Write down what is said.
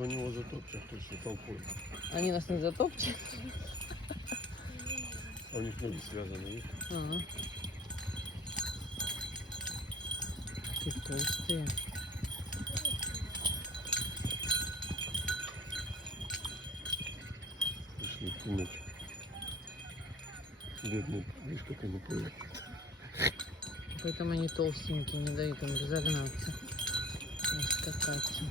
У него затопчат точно толпой. Они нас не затопчат. А у них ноги связаны, видишь? Ага. Ты толстые. Пришли кинуть. Бедный, видишь, как они плывут. Поэтому они толстенькие, не дают им разогнаться. Раскататься.